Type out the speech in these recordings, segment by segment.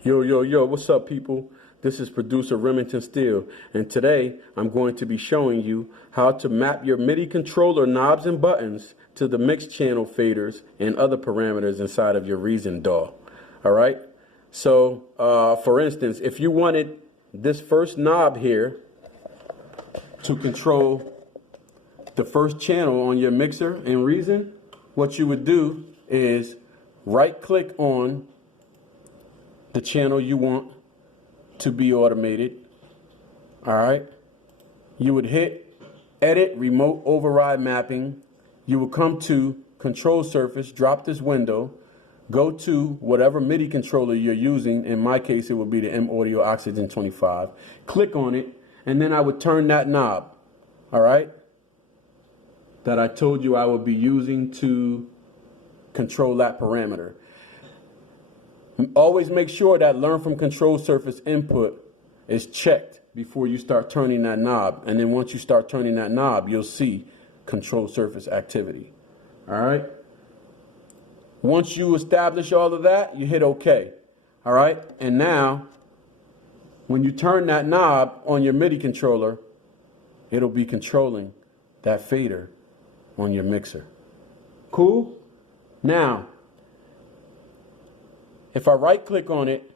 Yo, what's up, people? This is producer Remington Steele, and today I'm going to be showing you how to map your MIDI controller knobs and buttons to the mix channel faders and other parameters inside of your Reason DAW. All right? So, for instance, if you wanted this first knob here to control the first channel on your mixer in Reason, what you would do is right-click on the channel you want to be automated. All right. You would hit Edit Remote Override Mapping. You will come to Control Surface, drop this window, go to whatever MIDI controller you're using. In my case, it would be the M Audio Oxygen 25. Click on it, and then I would turn that knob, all right, that I told you I would be using to control that parameter. Always make sure that Learn from Control Surface Input is checked before you start turning that knob. And then once you start turning that knob, you'll see Control Surface activity. All right. Once you establish all of that, you hit OK. All right. And now, when you turn that knob on your MIDI controller, it'll be controlling that fader on your mixer. Cool? Now, if I right-click on it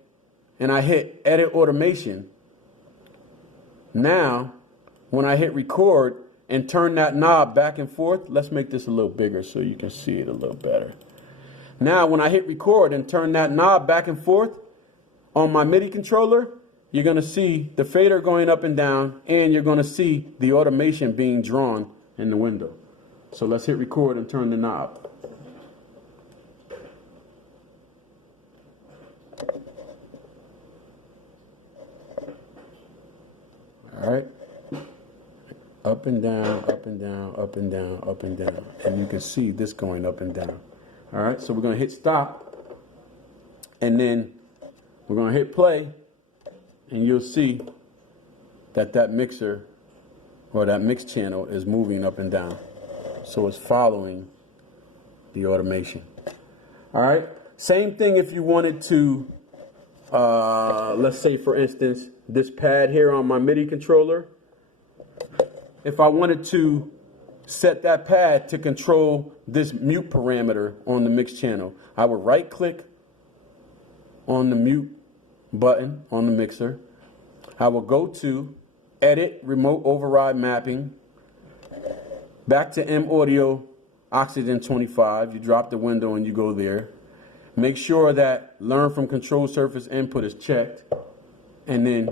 and I hit Edit Automation, now when I hit Record and turn that knob back and forth, let's make this a little bigger so you can see it a little better. Now when I hit Record and turn that knob back and forth on my MIDI controller, you're going to see the fader going up and down, and you're going to see the automation being drawn in the window. So let's hit Record and turn the knob. All right, up and down, up and down, up and down, up and down. And you can see this going up and down. All right, so we're going to hit stop, and then we're going to hit play, and you'll see that that mixer or that mix channel is moving up and down. So it's following the automation. All right, same thing if you wanted to, let's say, for instance, this pad here on my MIDI controller. If I wanted to set that pad to control this mute parameter on the mix channel, I would right click on the mute button on the mixer. I will go to Edit Remote Override Mapping, back to M Audio Oxygen 25. You drop the window and you go there. Make sure that Learn from Control Surface Input is checked, and then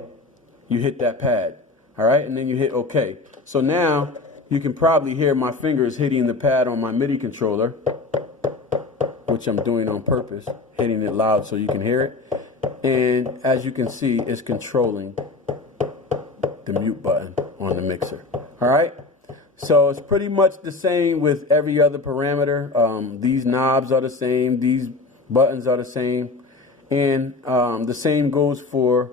you hit that pad. All right, and then you hit OK. So now you can probably hear my fingers hitting the pad on my MIDI controller, which I'm doing on purpose, hitting it loud so you can hear it. And as you can see, it's controlling the mute button on the mixer. All right, so it's pretty much the same with every other parameter. These knobs are the same, these buttons are the same, and the same goes for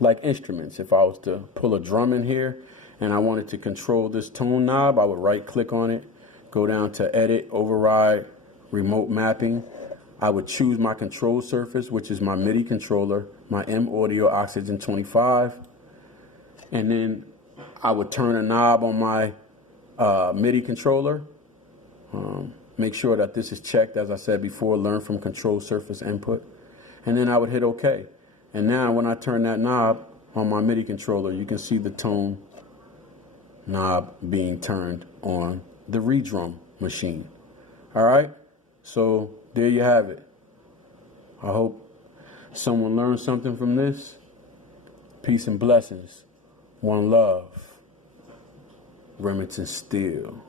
like instruments. If I was to pull a drum in here and I wanted to control this tone knob, I would right click on it, go down to Edit, Override, Remote Mapping. I would choose my control surface, which is my MIDI controller, my M Audio Oxygen 25, and then I would turn a knob on my MIDI controller. Make sure that this is checked, as I said before, Learn from Control Surface Input, and then I would hit OK. And now when I turn that knob on my MIDI controller, you can see the tone knob being turned on the redrum machine. All right, so there you have it. I hope someone learned something from this. Peace and blessings. One love. Remington Steele.